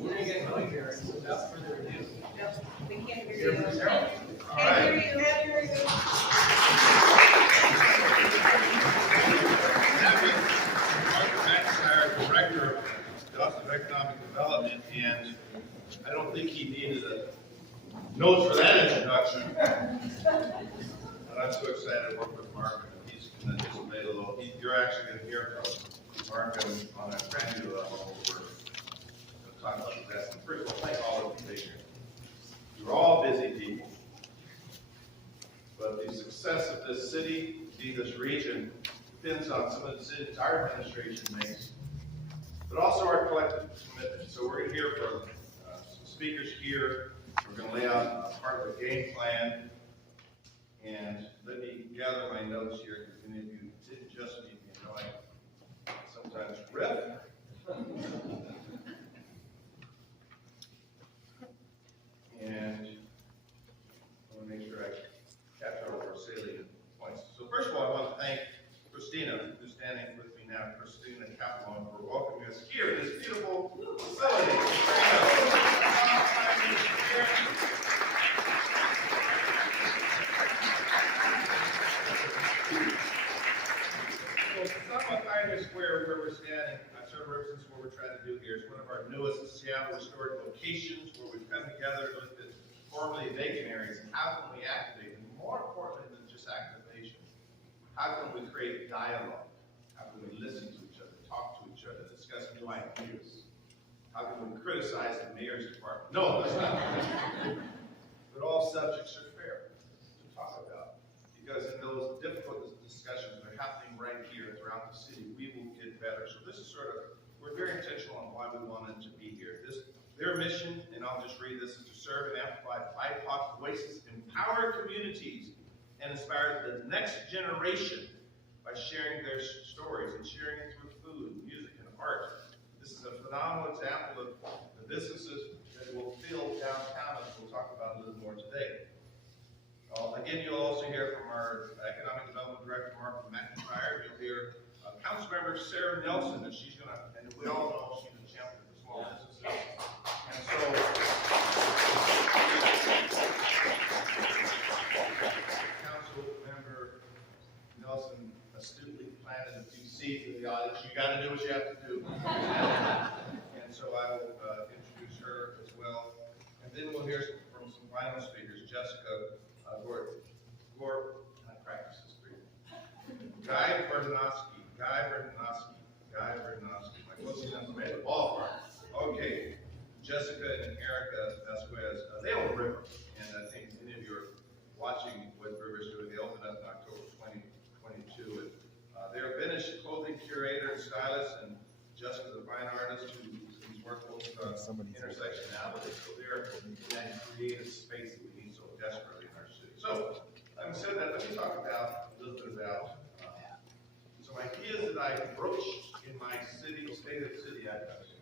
We're gonna get going here without further ado. We can't hear Mayor you. Bruce Harrell. All right. Can't hear you. Director of Economic Development, and I don't think he needed a note for that introduction. But I'm so excited to work with Mark, and he's going to just made a little. You're actually going to hear from Mark on a granular level. We're going to talk about the best. And first of all, thank all of you being here. You're all busy people, but the success of this city, this region, depends on some of the decisions our administration makes, but also our collective commitment. So we're going to hear from some speakers here. We're going to lay out part of the game plan. And let me gather my notes here, because many of you didn't just meet me. You know, I sometimes riff. And I want to make sure I capture all of our salient points. So first of all, I want to thank Christina, who's standing with me now, Christina Capelone, for welcoming us here in this beautiful facility. So Sama Pioneer Square, where we're standing, sort of represents what we're trying to do here. It's one of our newest Seattle restored locations where we've come together to look at formerly vacant areas. How can we activate? And more importantly than just activation, how can we create dialogue? How can we listen to each other, talk to each other, discuss new ideas? How can we criticize the mayor's department? No, that's not. But all subjects are fair to talk about, because in those difficult discussions that are happening right here throughout the city, we will get better. So this is sort of, we're very intentional on why we wanted to be here. Their mission, and I'll just read this, is to serve and amplify BIPOC voices, empower communities, and inspire the next generation by sharing their stories and sharing it through food, music, and art. This is a phenomenal example of the businesses that will fill downtown, as we'll talk about a little more today. Again, you'll also hear from our Economic Development Director, Mark McIntyre. You'll hear Councilmember Sarah Nelson, and she's going to, and we all know she's a champion for small businesses. And so, Councilmember Nelson astutely planted a few seeds in the audience. You got to do what you have to do. And so I will introduce her as well. And then we'll hear from some final speakers. Jessica Gore, I practice this for you. Guy Berdanowski. My close enough to make the ballpark. Okay. Jessica and Erica Vasquez, they own River. And I think many of you are watching what River's doing. They opened up in October 2022. And they're a Vintage clothing curator and stylist, and Jessica's a fine artist who's worked on intersectionality. So they're in that creative space that we need so desperately in our city. So, having said that, let me talk about a little bit about some ideas that I broached in my city, State of the City address.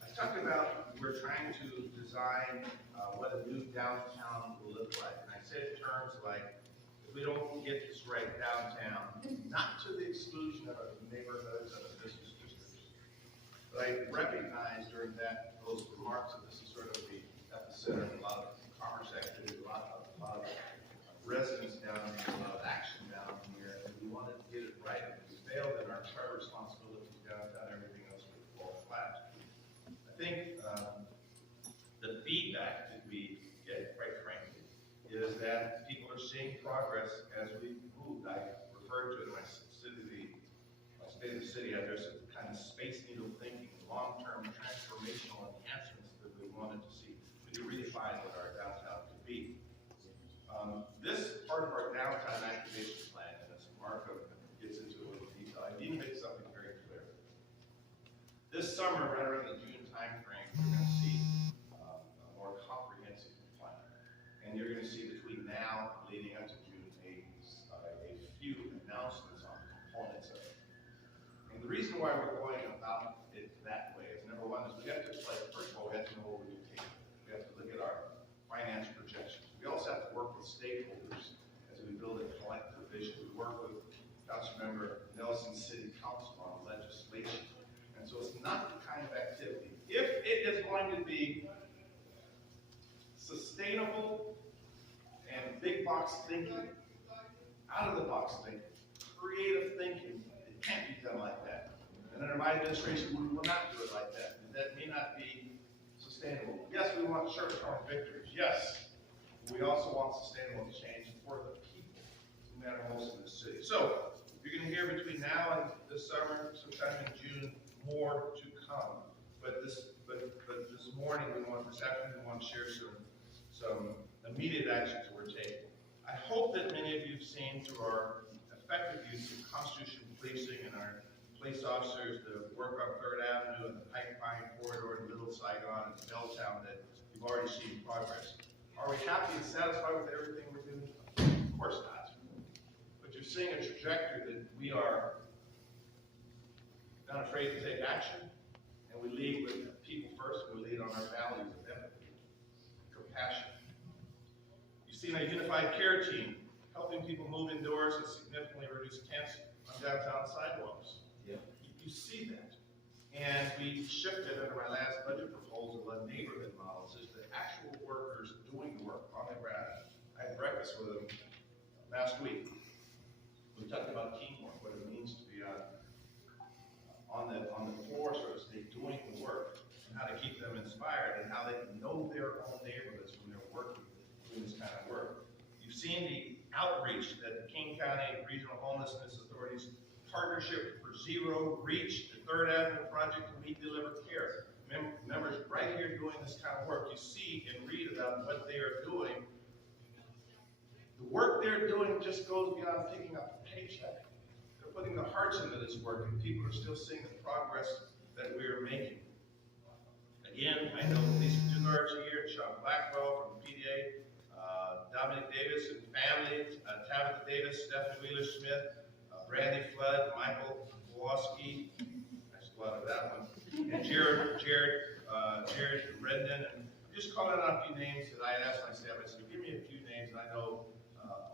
I talked about we're trying to design what a new downtown will look like. And I said terms like, if we don't get this right downtown, not to the exclusion of the neighborhoods and the business districts, but I recognized during those remarks that this is sort of the epicenter of a lot of commerce activity, a lot of residents down here, a lot of action down here, and we wanted to get it right. And if we failed in our entire responsibilities downtown, everything else would fall flat. I think the feedback that we get, quite frankly, is that people are seeing progress as we move. I referred to it in my State of the City address as the kind of space needle thinking, long-term transformational enhancements that we wanted to see. We need to redefine what our downtown could be. This part of our downtown activation plan, and as Marco gets into a little detail, I need to make something very clear. This summer, right around the June timeframe, you're going to see a more comprehensive plan. And you're going to see between now and leading up to June a few announcements on the components of it. And the reason why we're going about it that way is, number one, is we have to, first of all, we have to know what we're doing. We have to look at our finance projections. We also have to work with stakeholders as we build a collective vision. We work with Councilmember Nelson's City Council on legislation. And so it's not the kind of activity, if sustainable and big box thinking, out of the box thinking, creative thinking. It can't be done like that. And under my administration, we will not do it like that. And that may not be sustainable. Yes, we want short-term victories. Yes, we also want sustainable change for the people who matter most in this city. So you're going to hear between now and this summer, sometime in June, more to come. But this morning, this afternoon, we want to share some immediate actions that we're taking. I hope that many of you have seen through our effective use of constitutional policing and our police officers, the work on 3rd Avenue and the Pipeline corridor in Little Saigon and Belltown, that you've already seen progress. Are we happy and satisfied with everything we're doing? Of course not. But you're seeing a trajectory that we are not afraid to take action, and we lead with people first, and we lead on our values of empathy, compassion. You've seen a unified care team helping people move indoors and significantly reduce cancer on downtown sidewalks. Yeah. You see that. And we shifted under my last budget proposal a neighborhood model, so the actual workers doing the work on the ground. I had breakfast with them last week. We talked about teamwork, what it means to be on the floor, so to speak, doing the work, and how to keep them inspired, and how they can know their own neighborhoods when they're working, doing this kind of work. You've seen the outreach that the King County Regional Homelessness Authority's partnership for Zero Reach, the 3rd Avenue project, and We Deliver Care. Members right here doing this kind of work. You see and read about what they are doing. The work they're doing just goes beyond picking up a paycheck. They're putting the hearts into this work, and people are still seeing the progress that we are making. Again, I know Lisa Dugard's here, Sean Blackwell from the PDA, Dominic Davis and family, Tabitha Davis, Stephanie Wheeler-Smith, Brandy Flood, Michael Kowalski, I spotted that one, and Jared Redden. And I'm just calling out a few names that I asked my staff. I said, give me a few names, and I know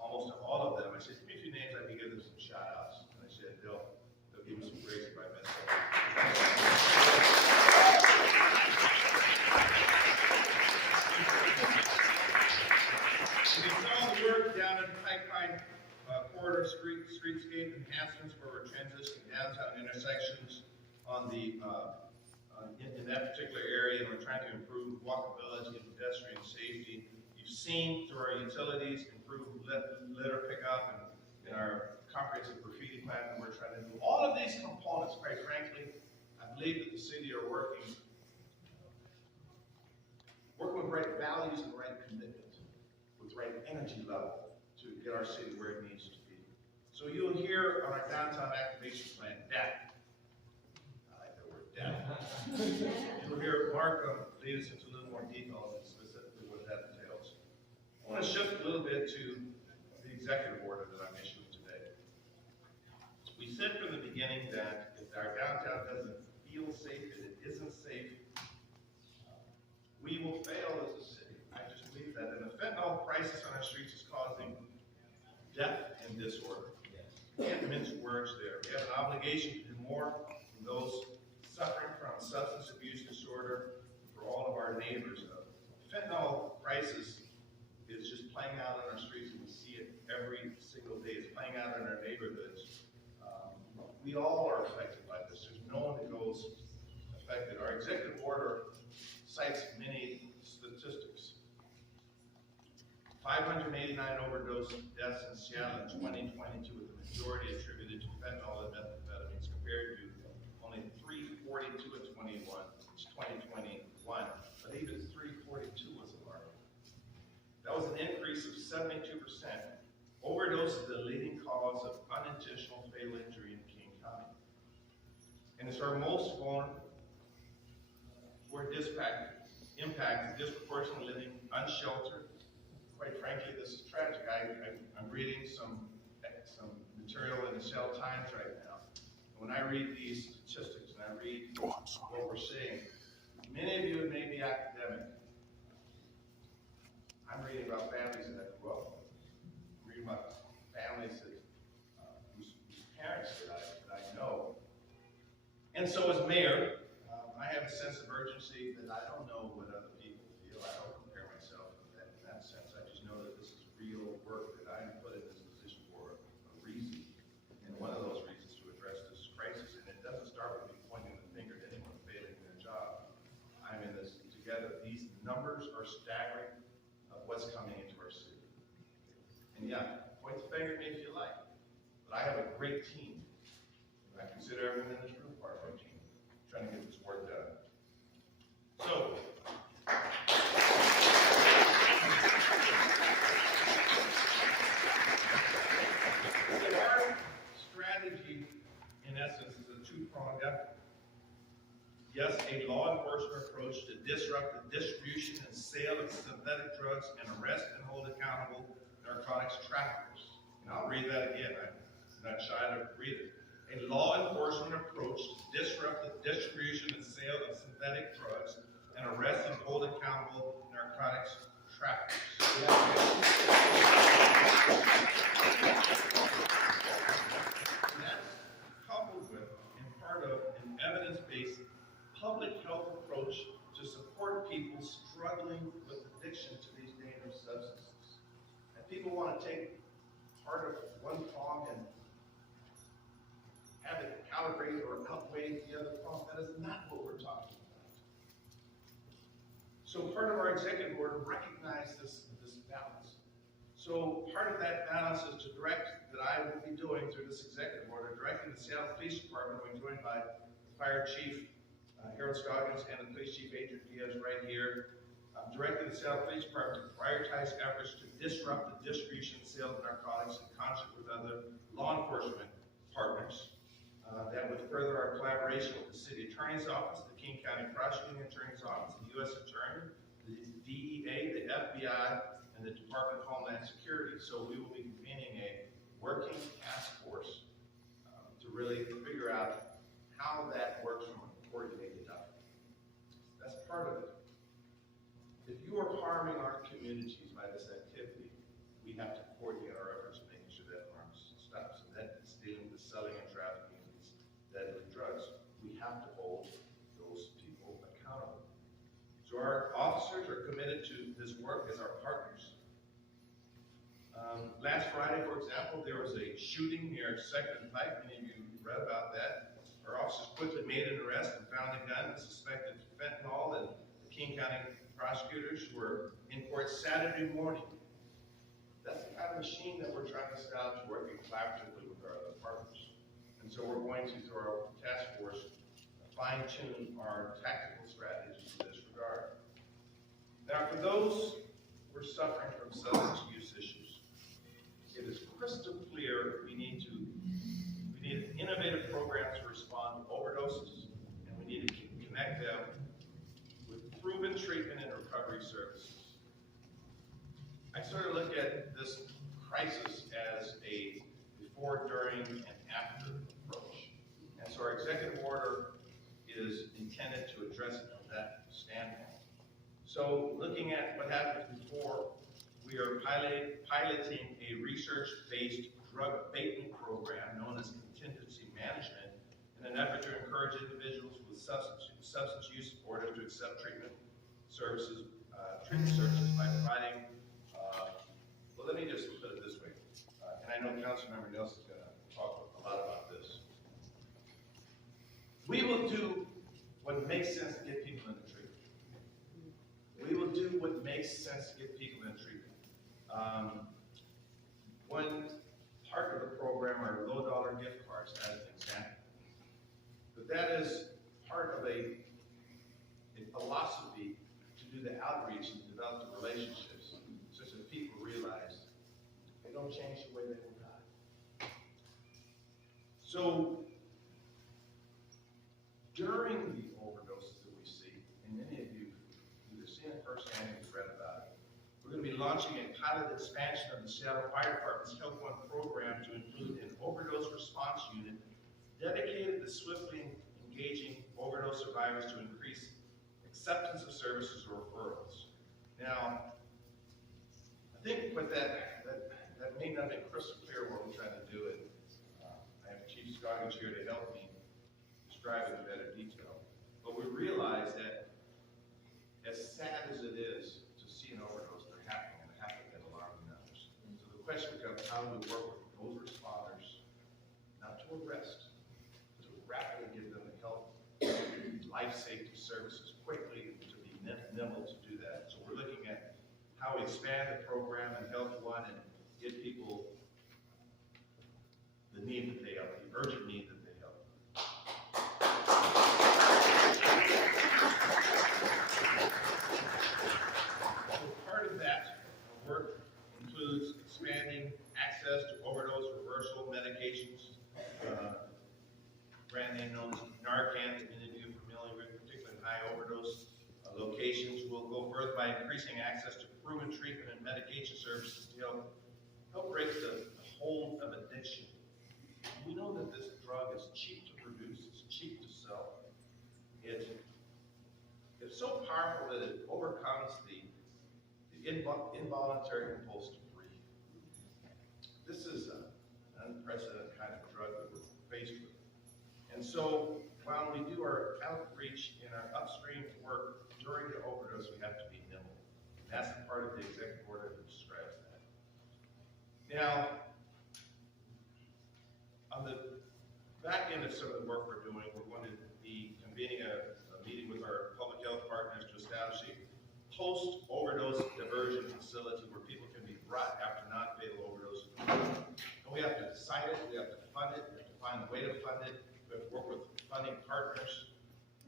almost all of them. I said, give me a few names, I can give them some shout outs. And I said, they'll give me some praise if I mess up. We saw the work down at the Pipeline corridor streetscape enhancements where we're transitioning downtown intersections on the in that particular area, and we're trying to improve walkability and pedestrian safety. You've seen through our utilities improve litter pickup and our comprehensive graffiti plan that we're trying to do. All of these components, quite frankly, I believe that the city are working with right values and right commitment, with right energy level to get our city where it needs to be. So you'll hear on our downtown activation plan, DAP. I like that word, DAP. You'll hear Mark lead us into a little more detail on specifically what that entails. I want to shift a little bit to the executive order that I'm issuing today. We said from the beginning that if our downtown doesn't feel safe, if it isn't safe, we will fail as a city. I just believe that. And the fentanyl crisis on our streets is causing death and disorder. Can't mince words there. We have an obligation to do more for those suffering from substance abuse disorder, for all of our neighbors. The fentanyl crisis is just playing out on our streets, and we see it every single day. It's playing out in our neighborhoods. We all are affected by this. There's no one that goes affected. Our executive order cites many statistics. 589 overdose deaths in Seattle in 2022, with the majority attributed to fentanyl and methamphetamines, compared to only 342 in 2021. But even 342 was alarming. That was an increase of 72%. Overdose is the leading cause of unintentional fatal injury in King County. And it's our most vulnerable, where impact is disproportionately living unsheltered. Quite frankly, this is tragic. I'm reading some material in the Shell Times right now. And when I read these statistics and I read what we're seeing, many of you may be academic. I'm reading about families that I grew up with. I'm reading about families that whose parents that I know. And so as mayor, I have a sense of urgency that I don't know what other people feel. I don't compare myself in have a great team. I consider everyone in this room part of our team, trying to get this work done. So, our strategy, in essence, is a two-pronged effort. Yes, a law enforcement approach to disrupt the distribution and sale of synthetic drugs and arrest and hold accountable narcotics traffickers. And I'll read that again. I'm not shy to read it. A law enforcement approach to disrupt the distribution and sale of synthetic drugs and arrest and hold accountable narcotics traffickers. That's coupled with and part of an evidence-based public health approach to support people struggling with addiction to these dangerous substances. And people want to take part of one prong and have it calibrate or outweigh the other prong. That is not what we're talking about. So part of our executive order recognized this balance. So part of that balance is to direct, that I will be doing through this executive order, directing the Seattle Police Department, we're joined by Fire Chief Harold Scoggins and the Police Chief Adrian Diaz right here, directing the Seattle Police Department to prioritize efforts to disrupt the distribution and sale of narcotics in concert with other law enforcement partners. That would further our collaboration with the City Attorney's Office, the King County Prosecuting Attorney's Office, the U.S. Attorney, the DEA, the FBI, and the Department of Homeland Security. So we will be convening a working task force to really figure out how that works from a coordinated effort. That's part of it. If you are harming our communities by this activity, we have to coordinate our efforts making sure that harm stops. And that is dealing with selling and trafficking of these deadly drugs. We have to hold those people accountable. So our officers are committed to this work as our partners. Last Friday, for example, there was a shooting near 2nd and Pike. Many of you read about that. Our officers quickly made an arrest and found a gun that suspected fentanyl, and the King County prosecutors were in court Saturday morning. That's the kind of machine that we're trying to establish, working collaboratively with our other partners. And so we're going to, through our task force, fine-tune our tactical strategies in this regard. Now, for those who are suffering from substance use issues, it is crystal clear we need an innovative program to respond to overdoses, and we need to connect them with proven treatment and recovery services. I sort of look at this crisis as a before, during, and after approach. And so our executive order is intended to address it from that standpoint. So looking at what happened before, we are piloting a research-based drug abatement program known as contingency management in an effort to encourage individuals with substance use disorders to accept treatment services by providing, well, let me just put it this way, and I know Councilmember Nelson's going to talk a lot about this. We will do what makes sense to get people into treatment. We will do what makes sense to get people into treatment. One part of the program are low-dollar gift cards, as an example. But that is part of a philosophy to do the outreach and develop the relationships, such that people realize they don't change the way they will die. So, during the overdoses that we see, and many of you either seen it firsthand or read about it, we're going to be launching a pilot expansion of the Seattle Fire Department's Help One program to include an overdose response unit dedicated to swiftly engaging overdose survivors to increase acceptance of services or referrals. Now, I think what that may not be crystal clear what we're trying to do, and I have Chief Scoggins here to help me describe it in better detail. But we realize that as sad as it is to see an overdose, they're happening and happening at alarming numbers. So the question becomes, how do we work with those responders, not to arrest, but to rapidly give them the help, life safety services quickly, to be nimble to do that. So we're looking at how we expand the program and Help One and give people the need that they have, the urgent need that they have. So part of that work includes expanding access to overdose reversal medications, brand name known as Narcan, that many of you are familiar with, particularly in high overdose locations. We'll go further by increasing access to proven treatment and medication services to help break the hold of addiction. We know that this drug is cheap to produce, it's cheap to sell. It's so powerful that it overcomes the involuntary impulse to breathe. This is an unprecedented kind of drug that we're faced with. And so while we do our outreach and our upstream work during the overdose, we have to be nimble. That's the part of the executive order that describes that. Now, on the back end of some of the work we're doing, we're going to be convening a meeting with our public health partners to establish a post-overdose diversion facility where people can be brought after non-fatal overdose. And we have to decide it, we have to fund it, we have to find a way to fund it, we have to work with funding partners.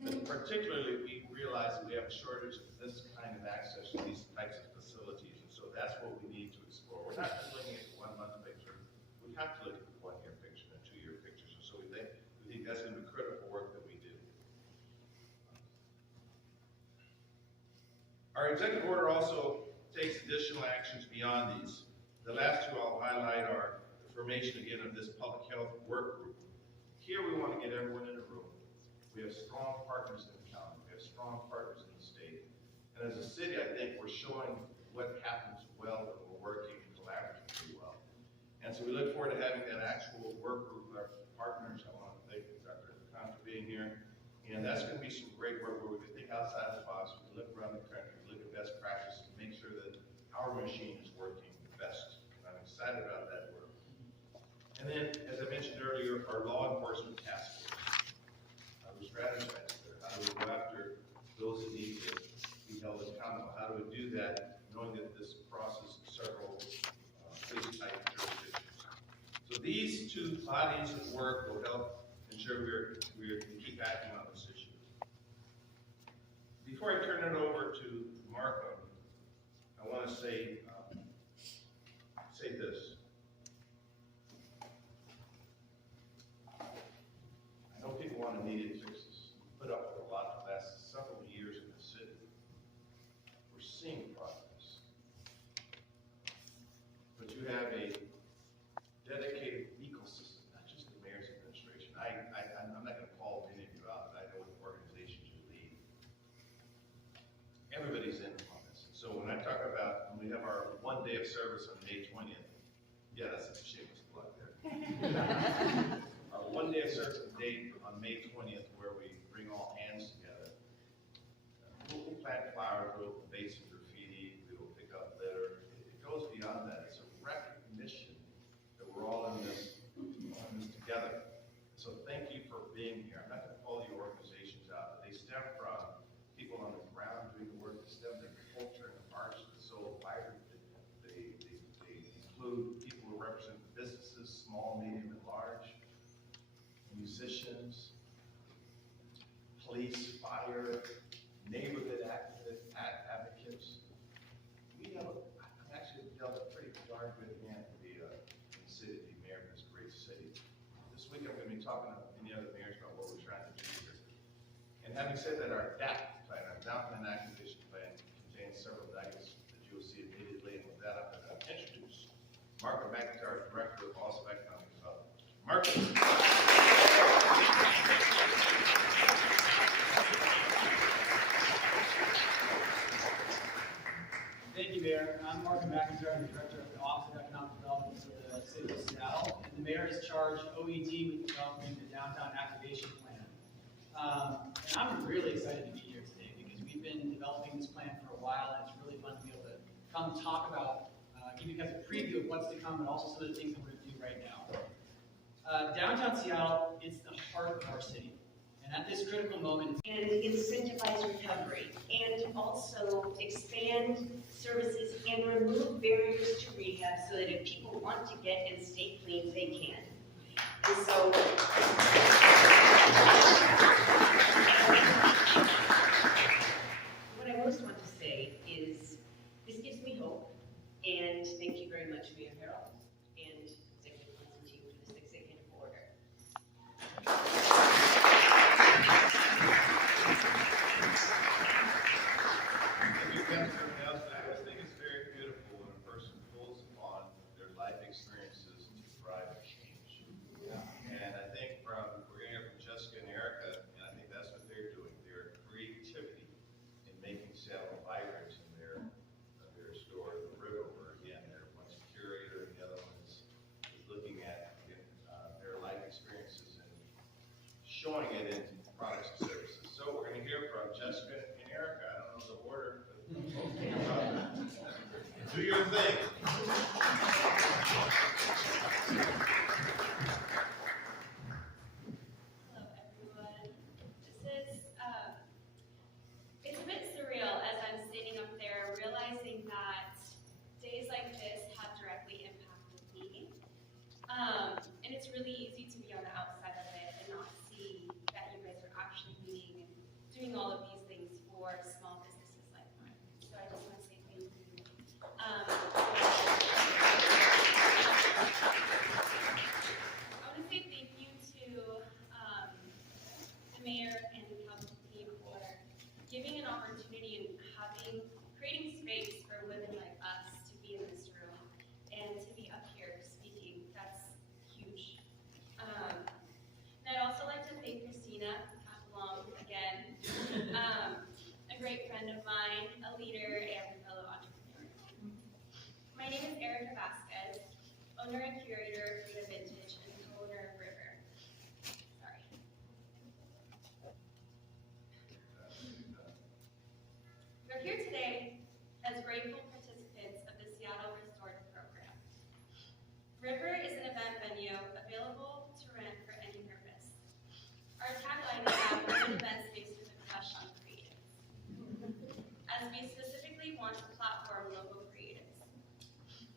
And particularly, we realize that we have a shortage of this kind of access to these types of facilities, and so that's what we need to explore. We're not just looking at the 1 month picture, we have to look at the 1 year picture and 2 year pictures, and so we think that's going to be critical work that we do. Our executive order also takes additional actions beyond these. The last two I'll highlight are the formation again of this public health work group. Here we want to get everyone in a room. We have strong partners in the county. We have strong partners in the state. And as a city, I think we're showing what happens well when we're working collaboratively well. And so we look forward to having that actual work group with our partners. I want to thank Dr. Khan for being here. And that's going to be some great work where we can think outside the box, we can look around the country, look at best practices, and make sure that our machine is working best. And I'm excited about that work. And then, as I mentioned earlier, our law enforcement task force. How do we strategize there? How do we go after those that need to be held accountable? How do we do that, knowing that this crosses several police-type jurisdictions? So these two bodies of work will help ensure we keep acting on this issue. Before I turn it over to Markham, I want to say this. I know people want immediate fixes. We put up with a lot the last several years in the city. We're seeing progress. But you have a dedicated ecosystem, not just the mayor's administration. I'm not going to call any of you out, but I know what organizations you lead. Everybody's in on this. So when I talk about, when we have our 1 day of service on May 20th, yeah, that's a shameless plug there. Our 1 day of service date on May 20th, where we bring all hands together. We'll plant flowers, we'll base some graffiti, we will pick up litter. It goes beyond that. It's a recognition that we're all in this together. So thank you for being here. I'm not going to call your organizations out, but they stem from people on the ground doing the work. They stem from the culture and the arts, the soul vibrant. They include people who represent businesses, small, medium, and large, musicians, police, fire, neighborhood advocates. I've actually dealt a pretty darn good hand to be in the city, to be mayor of this great city. This week I'm going to be talking to many other mayors about what we're trying to do here. And having said that, our DAP plan, our Downtown Acquisition Plan, contains several nuggets that you'll see immediately. And with that, I'm going to introduce Markham McIntyre, Director of Office of Economic Development. Markham. Thank you, Mayor. I'm Markham McIntyre, the Director of the Office of Economic Development for the City of Seattle. And the Mayor has charged OED with developing the Downtown Activation Plan. And I'm really excited to be here today because we've been developing this plan for a while, and it's really fun to be able to come talk about, give you guys a preview of what's to come, and also some of the things that we're going to do right now. Downtown Seattle is the heart of our city. And at this critical moment, and incentivize recovery, and also expand services and remove barriers to rehab so that if people want to get and stay clean, they can. showing it in products and services. So we're gonna hear from Jessica and Erica. I don't know the order, but do your thing. Hello, everyone. This is, it's a bit surreal as I'm sitting up there realizing that days like this have directly impacted me. And it's really easy to be on the outside of it and not see that you guys are actually meeting and doing all of these things for small businesses like mine. So I just want to say thank you. I want to say thank you to the mayor and the council team for giving an opportunity and creating space for women like us to be in this room and to be up here speaking. That's huge. And I'd also like to thank Christina Capelong again, a great friend of mine, a leader, and a fellow entrepreneur. My name is Erica Vasquez, owner and curator of Freedom Vintage and co-owner of River. Sorry. We're here today as grateful participants of the Seattle Restored Program. River is an event venue available to rent for any purpose. Our tagline is that we're an event space with a crush on creatives, as we specifically want to platform local creatives.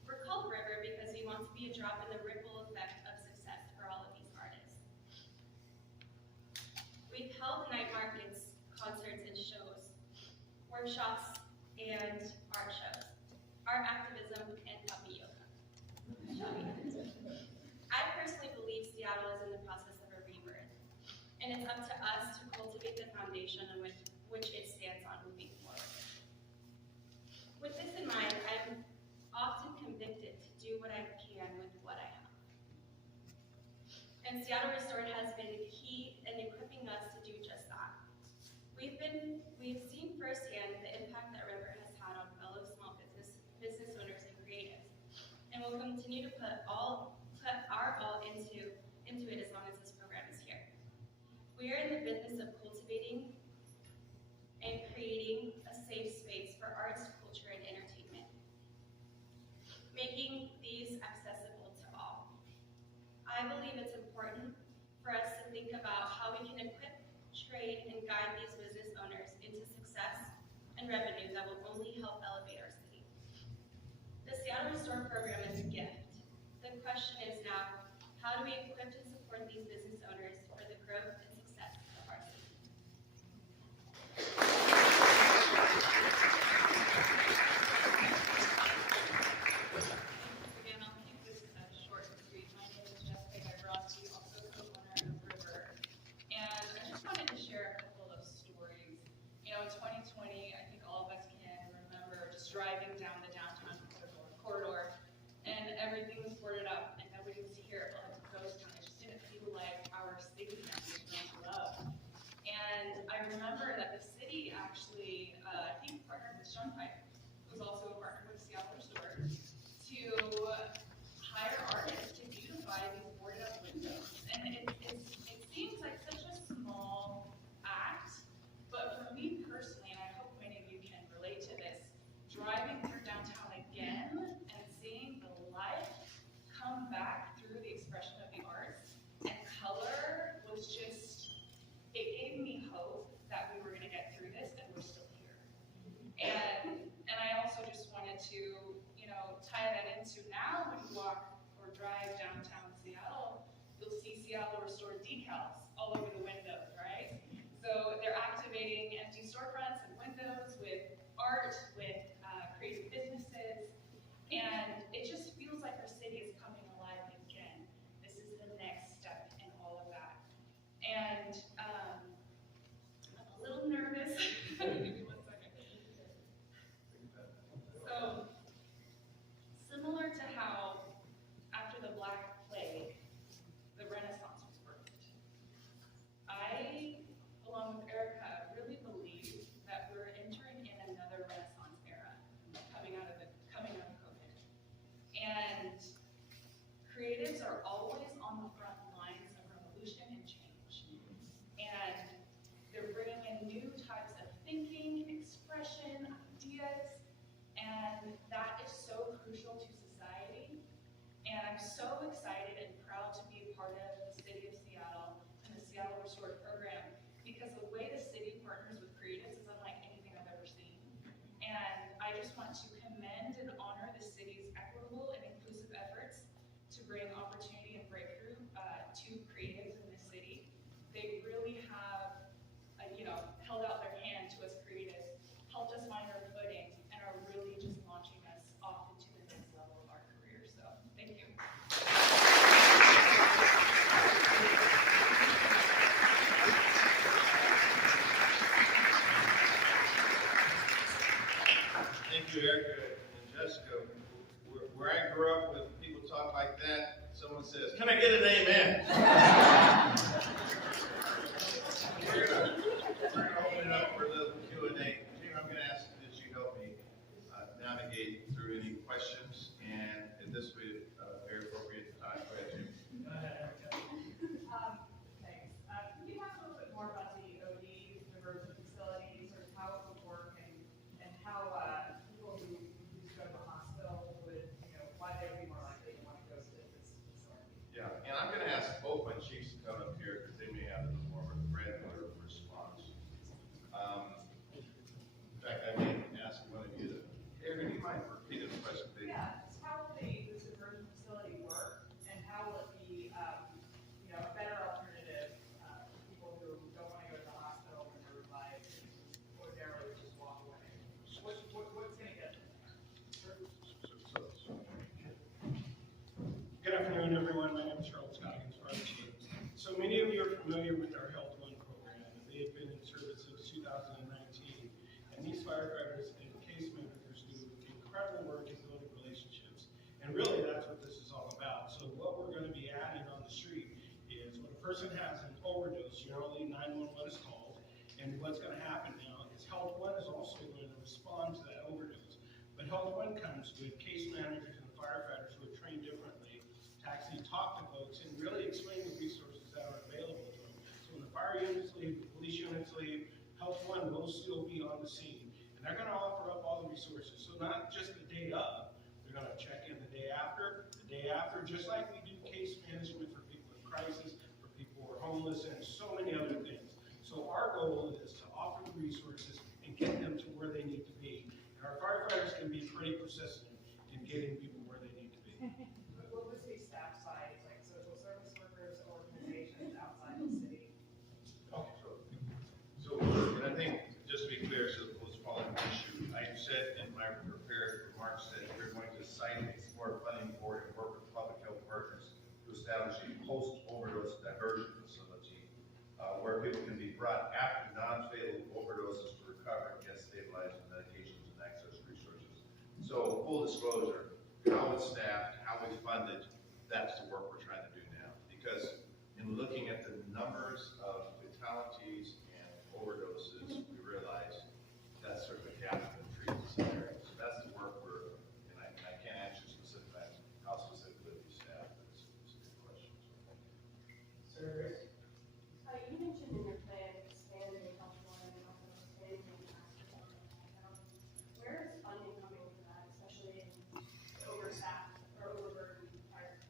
We're called River because we want to be a drop in the ripple effect of success for all of these artists. We've held night markets, concerts and shows, workshops and art shows, art activism and puppy yoga. I personally believe Seattle is in the process of a rebirth, and it's up to us to cultivate the foundation on which it stands on moving forward. With this in mind, I'm often convicted to do what I can with what I have. And Seattle Restored has been key in equipping us to do just that. We've seen firsthand the impact that River has had on fellow small business owners and creatives, and we'll continue to put our all into it as long as this program is here. We are in the business of cultivating and creating a safe space for arts, culture, and entertainment, making these accessible to all. I believe it's important for us to think about how we can equip, train, and guide these business owners into success and revenue that will only help elevate our city. The Seattle Restore program is a gift. The question is now, how do we equip and support these business owners for the growth and success of our city? Again, I'll keep this short and sweet. My name is Jessica Rossi, also co-owner of River. And I just wanted to share a couple of stories. You know, in 2020, I think all of us can remember just driving down the downtown corridor and everything was boarded up and nobody was here. Like a ghost town. It just didn't feel like our city that we really love. And I remember that the city actually, I think, partnered with Shunpipe, who's also a partner with Seattle Restored, to hire artists to beautify these boarded up windows. And it seems like such a small act, but for me personally, and I hope many of you can relate to this, driving through downtown again and seeing the life come back through the expression of the arts and color was just, it gave me hope that we were going to get through this and we're still here. And I also just wanted to, you know, tie that into now when you walk or drive downtown Seattle, you'll see Seattle Restored decals all over the windows, right? So they're activating empty storefronts and windows with art, with creative businesses, and it just feels like our city is coming alive again. This is the next step in all of that. And I'm a little nervous. Give me 1 second. So, similar to how after the Black Plague, the Renaissance was birthed, I just want to commend and honor the city's equitable and inclusive efforts to bring opportunity and breakthrough to creatives in this city. They really have, held out their hand to us creatives, helped us find our footing, and are really just launching us off into the next level of our career. So, thank you. Thank you, Erica and Jessica. Where I grew up, when people talk like that, someone says, "Can I get an amen?" We're gonna open it up for a little Q&A. Jim, I'm gonna ask that you help me navigate through any questions, and at this way, very appropriate time. Go ahead, Jim. Go ahead, Erica. Thanks. Can you talk a little bit more about the OD diversion facility, sort of how it would work and how people who go to the hospital would, why they would be more likely to want to go to this facility? Yeah, and I'm gonna ask both my chiefs to come up here because they may have a little more of a granular response. In fact, I may ask one of you to, Erica, do you mind repeating the question, please? Yeah, it's how will this diversion facility work and how will it be, a better alternative for people who don't want to go to the hospital when their life ordinarily would just walk away? What's going to get them there? Good afternoon, everyone. My name is Harold Scott, Chief. So many of you are familiar with our Health One program. They have been in service since 2019. And these firefighters and case managers do incredible work in building relationships. And really, that's what this is all about. So what we're going to be adding on the street is when a person has an overdose, generally 911 is called. And what's going to happen now is Health One is also going to respond to that overdose. But Health One comes with case managers and firefighters who are trained differently to actually talk to folks and really explain the resources that are available to them. So when the fire units leave, the police units leave, Health One will still be on the scene. And they're going to offer up all the resources. So not just the day of, they're going to check in the day after, just like we do case management for people in crisis, for people who are homeless, and so many other things. So our goal is to offer the resources and get them to where they need to be. And our firefighters can be pretty persistent in getting people where they need to be. Will this be staff side, like social service workers, organizations outside the city? So, and I think, just to be clear, so let's follow the issue. I said in my prepared remarks that we're going to cite and explore funding for and work with public health partners to establish a post-overdose diversion facility where people can be brought after non-fatal overdoses to recover and get stabilized with medications and access resources. So, full disclosure, how it's staffed, how it's funded, that's the work we're trying to do now. Because in looking at the numbers of fatalities and overdoses, we realize that's sort of a gap in the treatment scenario. So that's the work we're, and I can't answer specifically how specifically we staff, but it's a good question. Sir, Grace? You mentioned in your plan expanding Health One and also expanding hospital. Where is funding coming for that, especially in the overstaffed or overburdened fire?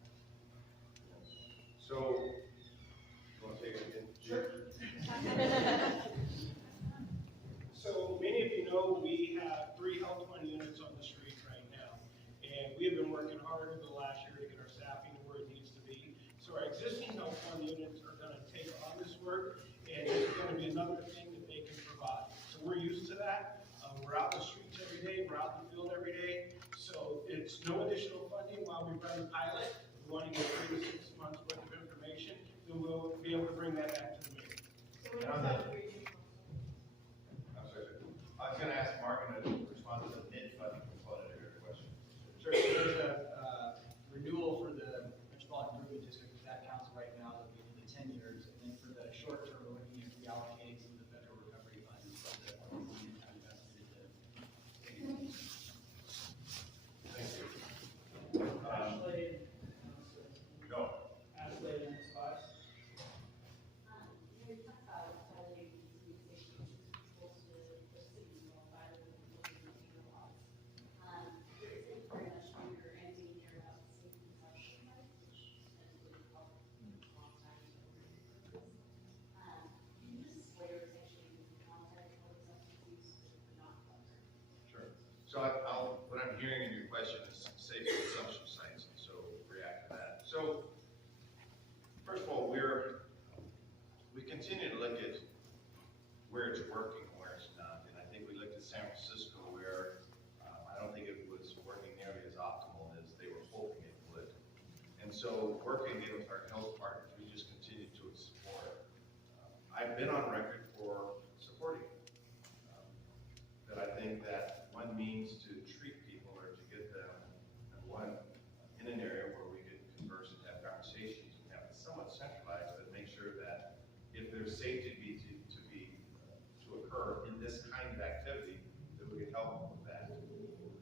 So, you want to take it again? Sure. So many of you know we have 3 Health One units on the street right now. And we have been working hard over the last year to get our staffing to where it needs to be. So our existing Health One units are going to take on this work, and it's going to be another thing that they can provide. So we're used to that. We're out in the streets every day. We're out in the field every day. So it's no additional funding while we run the pilot. We want to get 3 to 6 months worth of information, then we'll be able to bring that back to the mayor. So when And on is that- that regional? I'm sorry, sir. I was going to ask Mark to respond to the NID funding component of your question. Sure, so there's a renewal for the Metropolitan Improvement District with that council right now that will be for the 10 years. And then for the short term, we're looking at reallocating some of the federal recovery funds from the investment into. Thank you. Ashley, Go. Ashley and Spice. You talked about continue to look at where it's working and where it's not. And I think we looked at San Francisco where I don't think it was working nearly as optimal as they were hoping it would. And so working again with our health partners, we just continue to explore it. I've been on record for supporting it. That I think that one means to treat people or to get them, one, in an area where we could converse and have conversations and have it somewhat centralized, but make sure that if there's safety to occur in this kind of activity, that we can help them with that.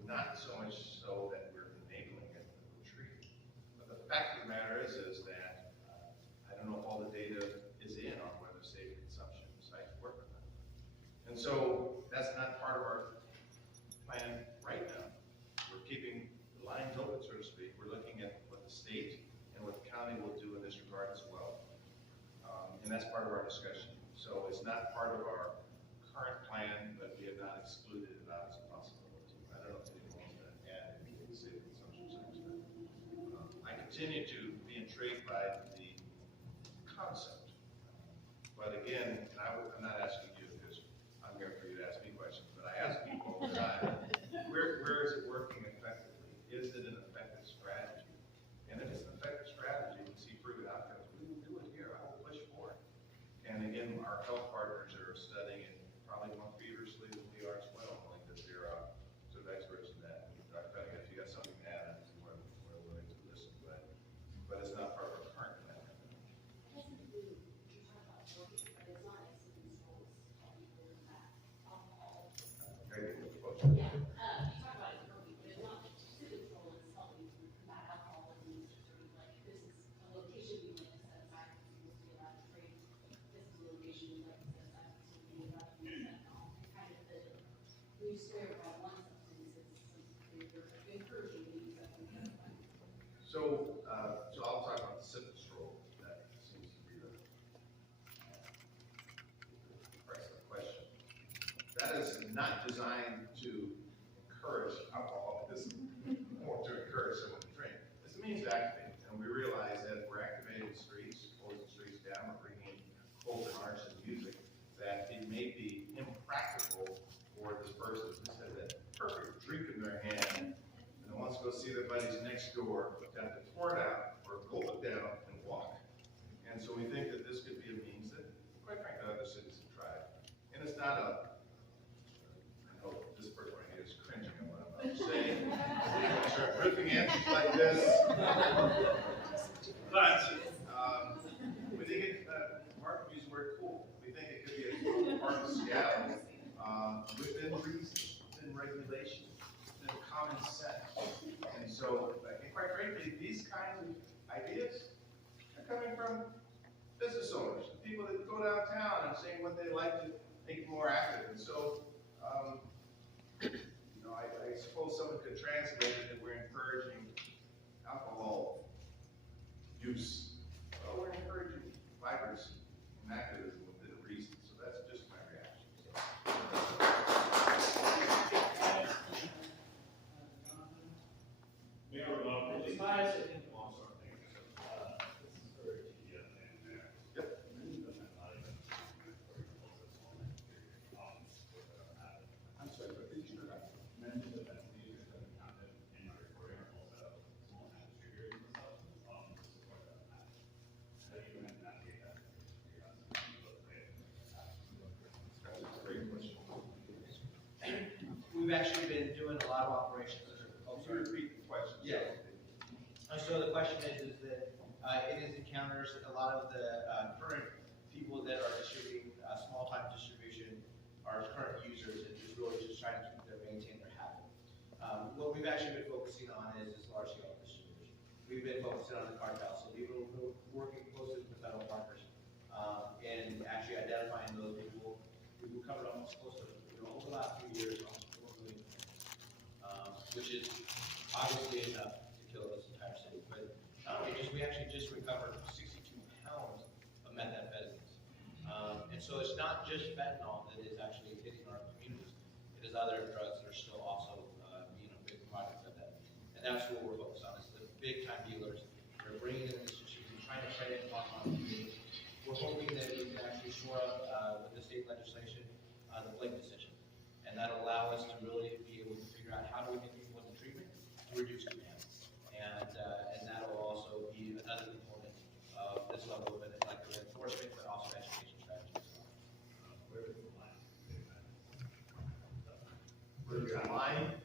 Not so much so that we're enabling it, but we're treating it. But the fact of the matter is that I don't know if all the data is in on whether safe consumption sites work or not. And so that's not part of our plan right now. We're keeping the lines open, so to speak. We're looking at what the state and what the county will do in this regard as well. And that's part of our discussion. So it's not part of our current plan, but we have not excluded it out as a possibility. I don't know if anyone wants to add anything to safe consumption sites. I continue to be intrigued by the concept. But again, I'm not asking you because I'm here for you to ask me questions, but I ask people all the time, where is it working effectively? Is it an effective strategy? And if it's an effective strategy, we see proven outcomes, we will do it here. I will push for it. And again, our health partners are studying it probably more feverishly than we are as well, knowing that they're sort of experts in that. Dr. Petty, if you got something to add, we're willing to listen, but it's not part of our current plan. Very good. Yeah, you talk about it early, but it's not specific role, it's helping to combat alcoholism, it's just sort of like, this is a location we like to set aside for people to be allowed to drink. This is a location we like to set aside for people to be allowed to use fentanyl. And kind of the, when you swear by one substance, it's something you're encouraging to use that one. So I'll talk about the citizen's role. That seems to be the crux of the question. That is not designed to encourage alcohol. This is more to encourage someone to drink. This means activate, and we realize that if we're activating the streets, closing the streets down, or bringing open arts and music, that it may be impractical for this person who has that perfect drink in their hand and wants to go see their buddies next door, to have to pour it out or gulp it down and walk. And so we think that this could be a means that, quite frankly, other cities have tried. And it's not a, I know this person right here is cringing at what I'm about to say. I'm going to start ripping answers like this. But we think it, Mark used the word cool. We think it could be a cool part of Seattle within reason, within regulation, within common sense. And so, quite frankly, these kinds of ideas are coming from business owners, people that go downtown and saying what they like to make it more active. And so, I suppose someone could translate it that we're encouraging alcohol use. Well, we're encouraging vibrancy and activism within reason. So that's just my reaction. I'm sorry, but did you know that? That's a great question. We've actually been doing a lot of operations. Can you repeat the question? Yeah. So the question is that it is encounters a lot of the current people that are distributing small-time distribution are current users and just really just trying to keep their, maintain their habit. What we've actually been focusing on is large-scale distribution. We've been focusing on the cartel, so we've been working closely with the federal partners and actually identifying those people. We've covered almost close to, over the last few years, almost 4 million, which is obviously enough to kill this entire city. But not only we actually just recovered 62 pounds of methamphetamines. And so it's not just fentanyl that is actually hitting our communities. It is other drugs that are still also being a big product of that. And that's what we're focused on, is the big time dealers. They're bringing in this distribution, trying to trade it on communities. We're hoping that we can actually legislation, the Blake decision. And that'll allow us to really be able to figure out how do we get people into treatment to reduce demand. And that'll also be another component of this level of like enforcement, but also education strategy as well. Where's the line? Where's the line?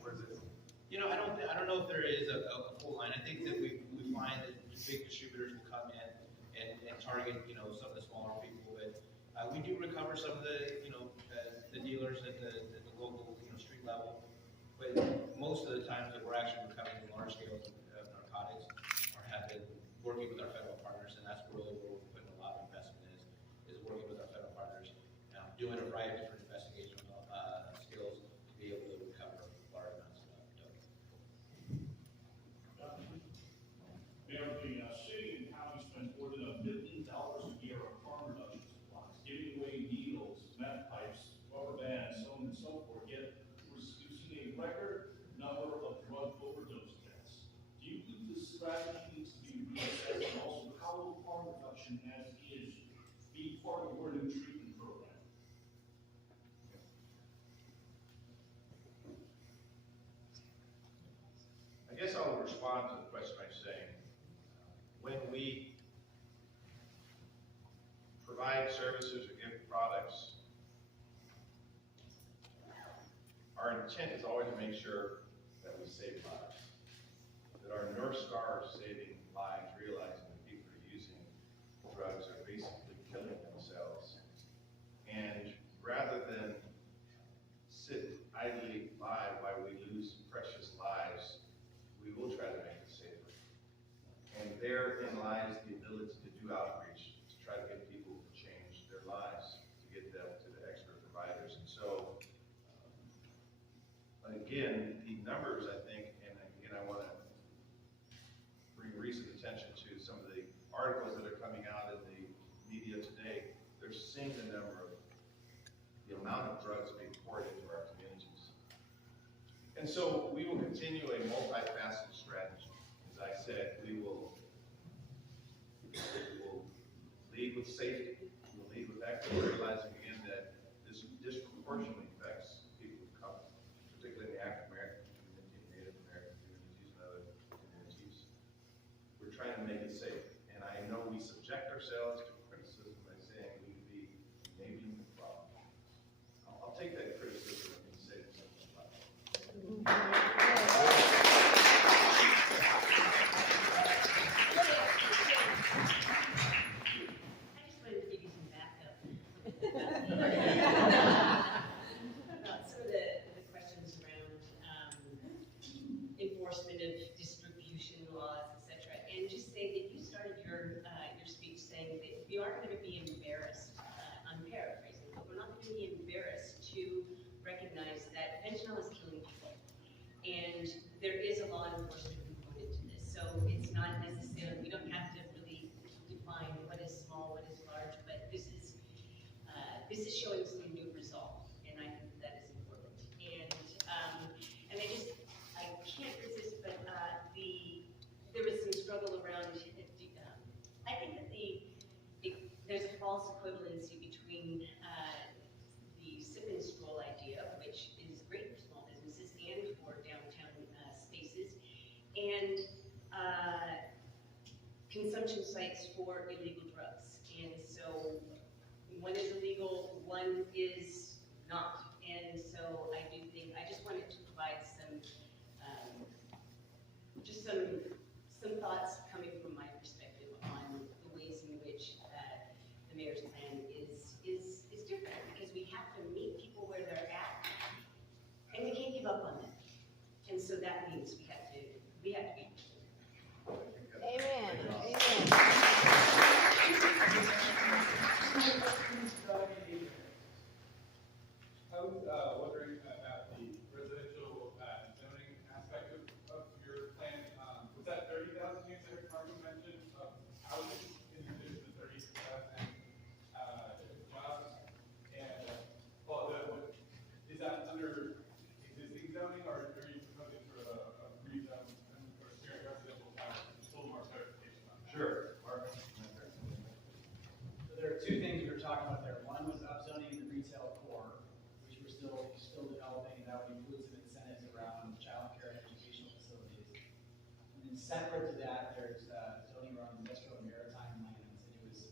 Where's it? You know, I don't know if there is a full line. I think that we find that big distributors will come in and target, you know, some of the smaller people, but we do recover some of the, you know, the dealers at the local, you know, street level. But most of the times that we're actually recovering large scale of narcotics or have been working with our federal partners, and that's really where we're putting a lot of investment is working with our federal partners, doing a variety of different investigational skills to be able to recover large amounts of dope. Mayor, the city and county spend more than $1 billion a year on harm reduction supplies, giving away needles, meth pipes, rubber bands, so on and so forth, yet we're seeing a record number of drug overdose deaths. Do you believe this strategy needs to be reassessed, and also how will harm reduction as is be part of your new treatment program? I guess I'll respond to the question by saying, when we provide services or give products, our intent is always to make sure that we save lives, that our North Star is saving lives, realizing that people who are using drugs are basically killing themselves. And rather than sit idly by while we lose precious lives, we will try to make it safer. And therein lies the ability to do outreach, to try to get people to change their lives, to get them to the expert providers. And so, again, the numbers, I think, and again, I want to bring recent attention to some of the articles that are coming out in the media today. They're seeing the amount of drugs being poured into our communities. And so we will continue a multifaceted strategy. As I said, we will lead with safety, we'll lead with equity, realizing again that this disproportionately affects people of color, particularly the African American community, Native American communities, and other communities. We're trying to make it safe. And I know we subject ourselves to criticism by saying we could be maybe the problem. I'll take that criticism and say something about it. I just wanted to give you some backup. About some of the questions around enforcement of distribution laws, etc. And just say that you started your speech saying that we aren't going to be embarrassed, I'm paraphrasing, but we're not going to be embarrassed to recognize that fentanyl is killing people. And there is a law enforcement component to this. So it's not necessarily, we don't have to really define what is small, what is large, but this is showing some new resolve, and I think that is important. And I can't resist, but there was some struggle around, I think that there's a false equivalency between the sip and stroll idea, which is great for small businesses and for downtown spaces, and consumption sites for illegal drugs. And so one is illegal, one is not. And so I do think, I just wanted to provide some thoughts coming from my perspective on the ways in which the mayor's plan is different, because we have to meet people where they're at, and we can't give up on them. And so that means we have to be. Amen. I was wondering about the residential zoning aspect of your plan. Was separate to that, there's zoning around industrial and maritime lands, and it was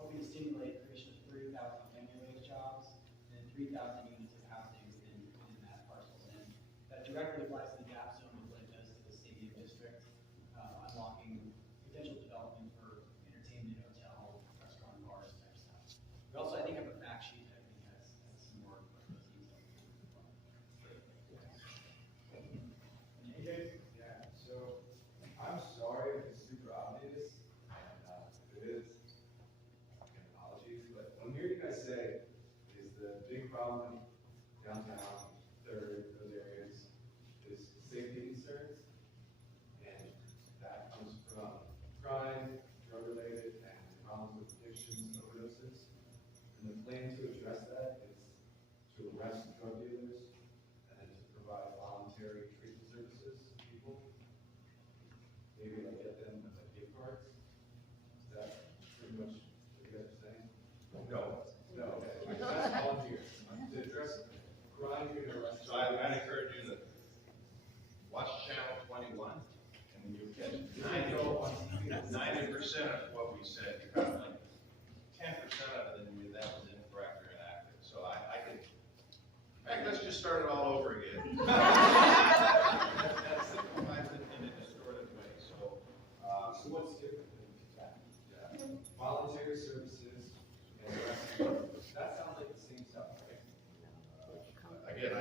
hoping to stimulate creation of 30,000 family wage jobs and 3,000 units of housing within that parcel. And that directly applies to the gap zone with what it does to the stadium district, unlocking potential development for entertainment, hotel, restaurant, bars, type stuff. We also, I think, have a fact sheet that I think has some more of those details. AJ? Yeah, so I'm sorry if it's super obvious, and if it is, apologies, but what I'm hearing you guys say is the big problem downtown, those areas, is safety concerns, and that comes from crime, drug-related, and problems with addictions, overdoses. And the plan to address that is to arrest drug dealers and then to provide voluntary treatment services to people. Maybe like get them gift cards. Is that pretty much what you guys are saying? No. No, okay. That's volunteers. To address crime, you're gonna arrest. So I'd encourage you to watch Channel 21, and you get 90% of what we said, you got like 10% of it, and that was incorrect or inaccurate. So I could, in fact, let's just start it all over again. That simplifies it in a distorted way, so. So what's different than that? Yeah. Voluntary services and arrest. That sounds like the same stuff, right? Again,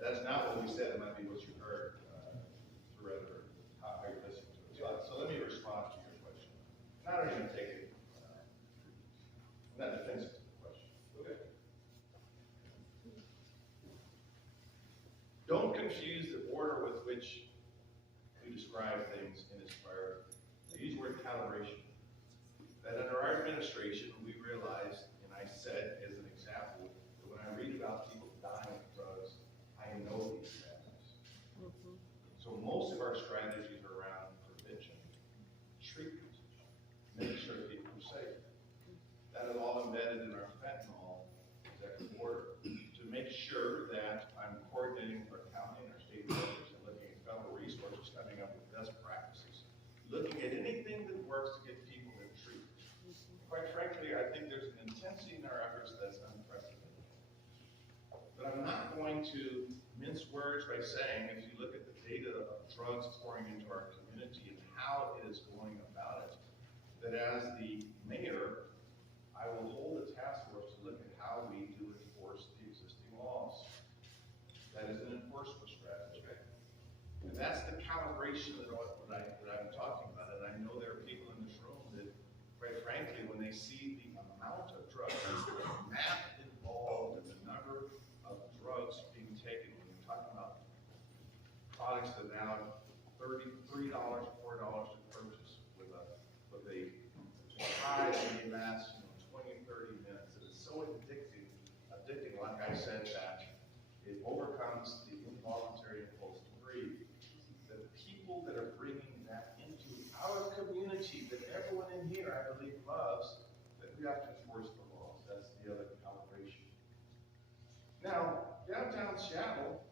that's not what we said, it might be what you heard, through other, how you're listening to it. So let me respond to your question. Not only gonna take it, not defensive to the question. Okay. Don't confuse the order with which we describe things in this priority. I use the word calibration. That under our administration, we realized, and I said as an example, that when I read about people dying of drugs, I know these families. So most of our strategies are around prevention, treatment, making sure people are safe. That is all embedded in our fentanyl executive order to make sure that I'm coordinating with our county and our state workers and looking at federal resources, coming up with best practices, looking at anything that works to get people in treatment. Quite frankly, I think there's an intensity in our efforts that's unprecedented. But I'm not going to mince words by saying, if you look at the data of drugs pouring into our community and how it is going about it, that as the mayor, I will hold a task force to look at how we do enforce the existing laws. That is an enforcement strategy. And that's the calibration that I'm talking about. And I know there are people in this room that, quite frankly, when they see the amount of drugs, the math involved and the number of drugs being taken, when you're talking about products that now $33, $4 to purchase with a high that lasts 20, 30 minutes. It is so addicting, like I said, that it overcomes the involuntary impulse to breathe. The people that are bringing that into our community, that everyone in here, I believe, loves, that we have to enforce the laws. That's the other calibration. Now, downtown Seattle,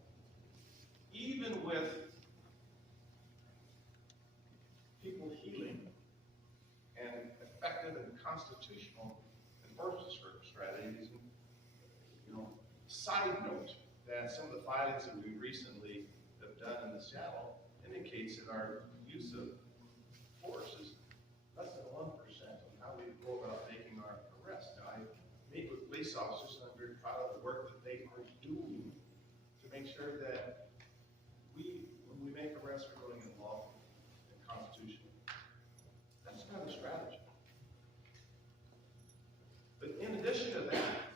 even with people healing and effective and constitutional enforcement strategies, side note that some of the filings that we recently have done in Seattle indicates that our use of force is less than 1% on how we go about making our arrests. Now, I meet with police officers, and I'm very proud of the work that they are doing to make sure that when we make arrests, we're going in lawful and constitutional. That's kind of the strategy. But in addition to that,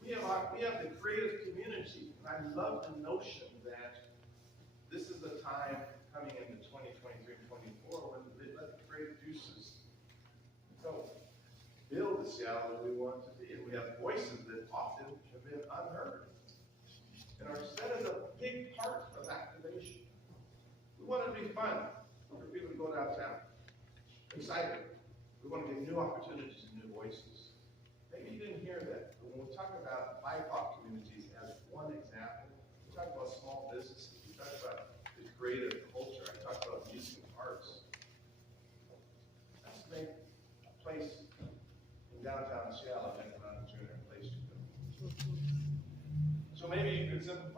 we have the creative community, and I love the notion that this is the time coming into 2023 and 24 when we let the creative juices go. Build the Seattle that we want to be, and we have voices that often have been unheard. And our set is a big part of activation. We want it to be fun for people to go downtown, excited. We want to give new opportunities and new voices. Maybe you didn't hear that, but when we talk about BIPOC communities as one example, we talk about small businesses, we talk about the creative culture, I talk about downtown Seattle, that's not a place to go. So maybe you could simplify